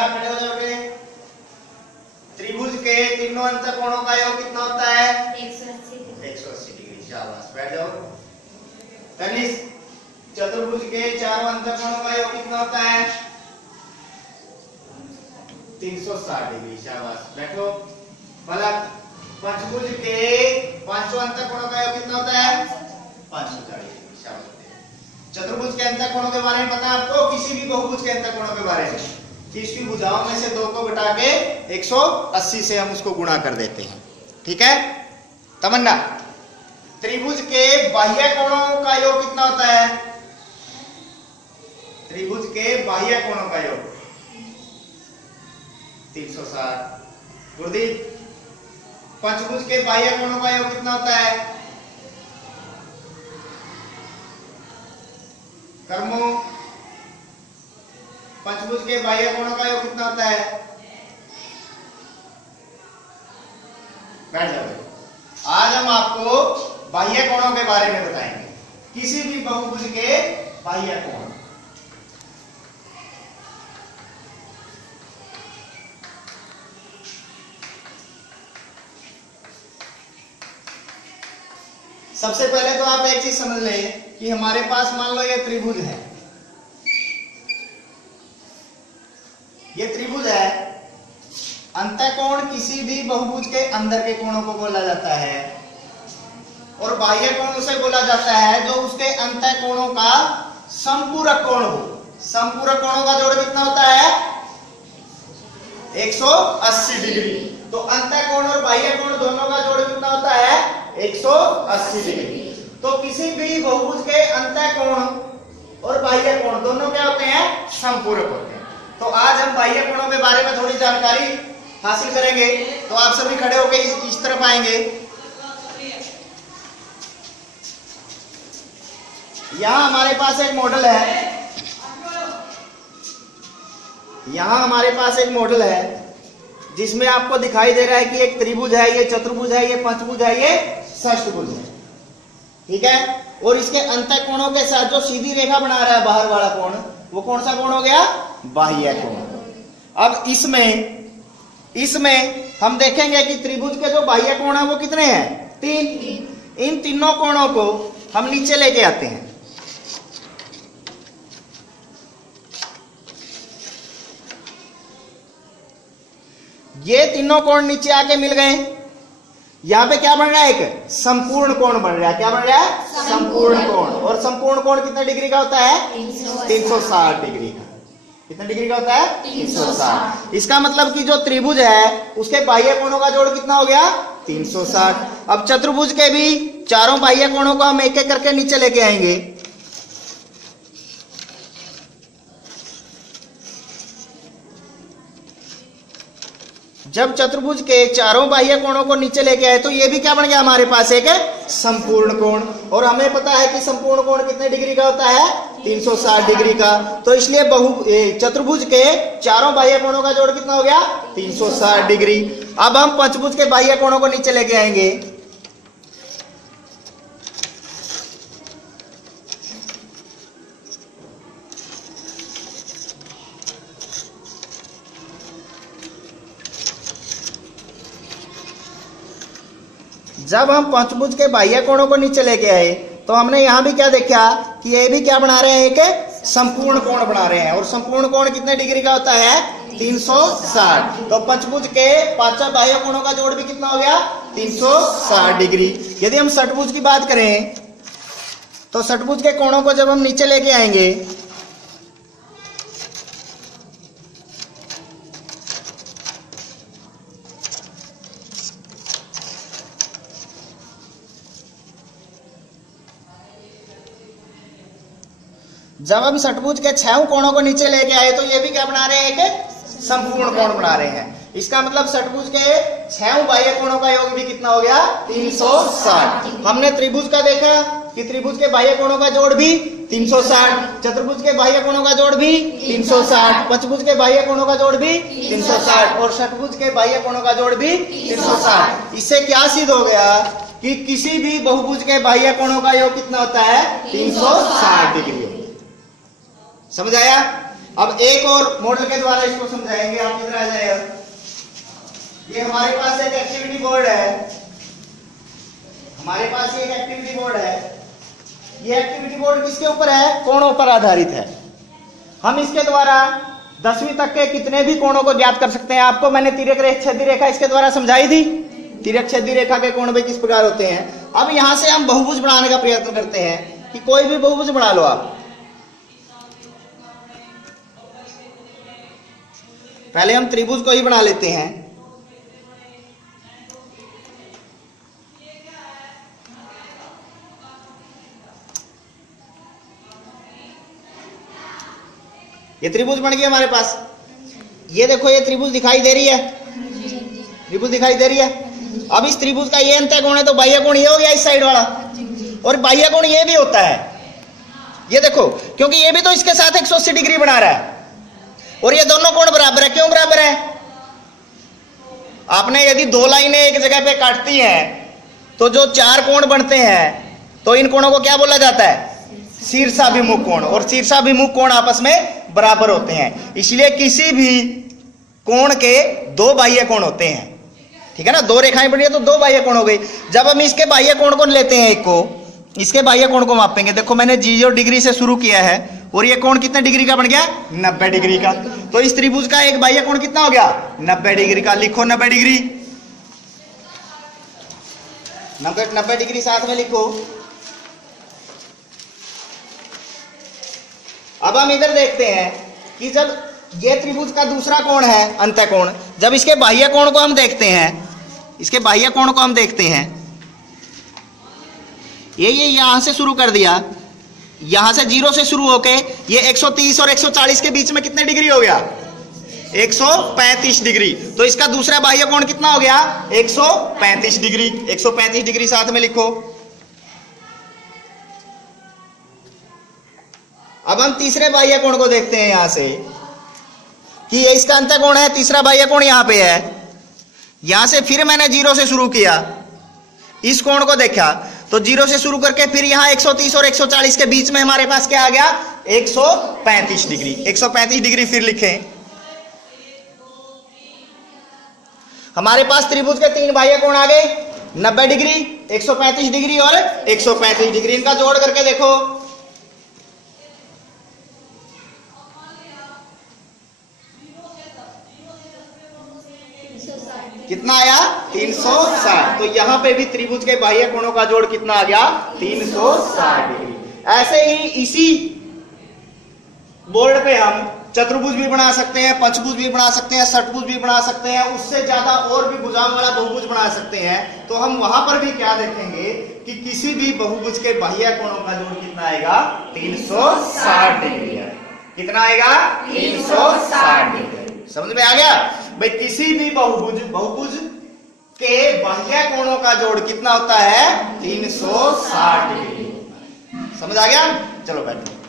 यहाँ खड़े हो जाओगे। त्रिभुज के तीनों अंतःकोणों का योग कितना होता है? 180 डिग्री। शाबाश, बैठ जाओ। तनिष्क, चतुर्भुज के चारों अंतःकोणों का योग कितना होता है? 360 डिग्री। शाबाश, बैठो। फलक, पंचभुज के पांचों अंतःकोणों का योग कितना होता है? 540 डिग्री। शाबाश। चतुर्भुज के अंतःकोणों के बारे में पता है आपको? किसी भी बहुभुज के अंतःकोणों के बारे में कि इसकी भुजाओं में से 2 को घटा के 180 से हम उसको गुणा कर देते हैं। ठीक है। तमन्ना, त्रिभुज के बाह्य कोणों का योग कितना होता है? त्रिभुज के बाह्य कोणों का योग 360। गुरदीप, पंचभुज के बाह्य कोणों का योग कितना होता है? कर्मो, पंचभुज के बाह्य कोणों का योग कितना होता है? बैठ जाओ। आज हम आपको बाह्य कोणों के बारे में बताएंगे, किसी भी बहुभुज के बाह्य कोण। सबसे पहले तो आप एक चीज समझ लें कि हमारे पास मान लो ये त्रिभुज है, ये त्रिभुज है। अंतःकोण किसी भी बहुभुज के अंदर के कोणों को बोला जाता है और बाह्य कोण उसे बोला जाता है जो उसके अंतःकोणों का संपूरक कोण हो। संपूरक कोणों का जोड़ कितना होता है? 180 डिग्री। तो अंतःकोण और बाह्य कोण दोनों का जोड़ कितना होता है? 180 डिग्री। तो किसी भी बहुभुज के अंतःकोण और बाह्य कोण दोनों क्या होते हैं? संपूरक होते हैं। तो आज हम बाह्य कोणों के बारे में थोड़ी जानकारी हासिल करेंगे। तो आप सभी खड़े होकर इस तरफ आएंगे। यहां हमारे पास एक मॉडल है, यहां हमारे पास एक मॉडल है जिसमें आपको दिखाई दे रहा है कि एक त्रिभुज है, ये चतुर्भुज है, ये पंचभुज है, ये षष्ठभुज है। ठीक है। और इसके अंतःकोणों के साथ जो सीधी रेखा बना रहा है बाहर वाला कोण, वो कौन सा कोण हो गया? बाह्य कोण। अब इसमें हम देखेंगे कि त्रिभुज के जो बाह्य कोण है वो कितने हैं? 3। इन तीनों कोणों को हम नीचे लेके आते हैं। ये तीनों कोण नीचे आके मिल गए। यहां पे क्या बन रहा है? एक संपूर्ण कोण बन रहा है। क्या बन रहा है? संपूर्ण कोण। और संपूर्ण कोण कितने डिग्री का होता है? 360 डिग्री का। कितने डिग्री का होता है? 360। इसका मतलब कि जो त्रिभुज है उसके बाह्य कोणों का जोड़ कितना हो गया? 360। अब चतुर्भुज के भी चारों बाह्य कोणों को हम एक एक करके नीचे लेके आएंगे। जब चतुर्भुज के चारों बाह्य कोणों को नीचे लेके आए तो ये भी क्या बन गया हमारे पास? एक संपूर्ण कोण। और हमें पता है कि संपूर्ण कोण कितने डिग्री का होता है? 360 डिग्री का। तो इसलिए चतुर्भुज के चारों बाह्य कोणों का जोड़ कितना हो गया? 360 डिग्री। अब हम पंचभुज के बाह्य कोणों को नीचे लेके आएंगे। जब हम पंचभुज के बाह्य कोणों को नीचे लेके आए तो हमने यहां भी क्या देखा कि ये भी क्या बना रहे हैं? एक संपूर्ण कोण बना रहे हैं। और संपूर्ण कोण कितने डिग्री का होता है? 360। तो पंचभुज के पांचों बाह्य कोणों का जोड़ भी कितना हो गया? 360 डिग्री। यदि हम षटभुज की बात करें तो षटभुज के कोणों को जब हम नीचे लेके आएंगे जब हम षटभुज के 6 कोणों को नीचे लेके आए तो ये भी क्या बना रहे हैं? एक संपूर्ण कोण बना रहे हैं। इसका मतलब षटभुज के 6 बाह्य कोणों का योग भी कितना हो गया? 360। हमने त्रिभुज का देखा कि त्रिभुज के बाह्य कोणों का जोड़ भी 360, चतुर्भुज के बाह्य कोणों का जोड़ भी 360, पंचभुज के बाह्य कोणों का जोड़ भी 360 और षटभुज के बाह्य कोणों का जोड़ भी 360। इससे क्या सिद्ध हो गया कि किसी भी बहुभुज के बाह्य कोणों का योग कितना होता है? 360 डिग्री। समझ आया? अब एक और मॉडल के द्वारा इसको समझाएंगे। आप इधर आ जाइए। ये हमारे पास एक एक्टिविटी बोर्ड है, हमारे पास ये एक एक्टिविटी बोर्ड है। ये एक्टिविटी बोर्ड किसके ऊपर है? कोणों पर आधारित है। हम इसके द्वारा 10वीं तक के कितने भी कोणों को ज्ञात कर सकते हैं। आपको मैंने तिर्यक छेदी रेखा इसके द्वारा समझाई थी। तिर्यक छेदी रेखा के कोण भी किस प्रकार होते हैं। अब यहां से हम बहुभुज बनाने का प्रयत्न करते हैं कि कोई भी बहुभुज बना लो आप। पहले हम त्रिभुज को ही बना लेते हैं। ये त्रिभुज बन गया हमारे पास। ये देखो, ये त्रिभुज दिखाई दे रही है, त्रिभुज दिखाई दे रही है। अब इस त्रिभुज का ये अंतः कोण है तो बाह्य कोण ये हो गया इस साइड वाला, और बाह्य कोण ये भी होता है। ये देखो, क्योंकि ये भी तो इसके साथ 180 डिग्री बना रहा है, और ये दोनों कोण बराबर है। क्यों बराबर है? आपने यदि दो लाइनें एक जगह पे काटती हैं तो जो 4 कोण बनते हैं तो इन कोणों को क्या बोला जाता है? शीर्षाभिमुख कोण। और शीर्षाभिमुख कोण आपस में बराबर होते हैं, इसलिए किसी भी कोण के 2 बाह्य कोण होते हैं। ठीक है ना, 2 रेखाएं बनी है तो 2 बाह्य कोण हो गई। जब हम इसके बाह्य कोण को लेते हैं, एक को, इसके बाह्य कोण को मापेंगे। देखो, मैंने 0 डिग्री से शुरू किया है और ये कोण कितने डिग्री का बन गया? 90 डिग्री का। तो इस त्रिभुज का एक बाह्य कोण कितना हो गया? 90 डिग्री का। लिखो 90 डिग्री, 90 डिग्री साथ में लिखो। अब हम इधर देखते हैं कि जब ये त्रिभुज का दूसरा कोण है अंतः कोण, जब इसके बाह्य कोण को हम देखते हैं, इसके बाह्य कोण को हम देखते हैं, ये यहां से शुरू कर दिया, यहां से 0 से शुरू होके ये 130 और 140 के बीच में कितने डिग्री हो गया? 135 डिग्री। तो इसका दूसरा बाह्य कोण कितना हो गया? 135 डिग्री। 135 डिग्री साथ में लिखो। अब हम तीसरे बाह्य कोण को देखते हैं यहां से कि ये इसका अंतः कोण है। तीसरा बाह्य कोण यहां पे है। यहां से फिर मैंने 0 से शुरू किया, इस कोण को देखा तो 0 से शुरू करके फिर यहां 130 और 140 के बीच में हमारे पास क्या आ गया? 135 डिग्री। 135 डिग्री फिर लिखें। हमारे पास त्रिभुज के 3 बाह्य कोण आ गए, 90 डिग्री, 135 डिग्री और 135 डिग्री। इनका जोड़ करके देखो, कितना आया? 360। तो यहां पे भी त्रिभुज के बाह्य कोणों का जोड़ कितना आ गया? 360 डिग्री। ऐसे ही इसी बोर्ड पे हम चतुर्भुज भी बना सकते हैं, पंचभुज भी बना सकते हैं, षटभुज भी बना सकते हैं, उससे ज्यादा और भी भुजाओं वाला बहुभुज बना सकते हैं। तो हम वहां पर भी क्या देखेंगे कि किसी भी बहुभुज के बाह्य कोणों का जोड़ कितना आएगा? 360 डिग्री है। कितना आएगा? 360 डिग्री। समझ में आ गया भाई? किसी भी बहुभुज के बाह्य कोणों का जोड़ कितना होता है? 360 डिग्री। समझ आ गया? चलो बैठो।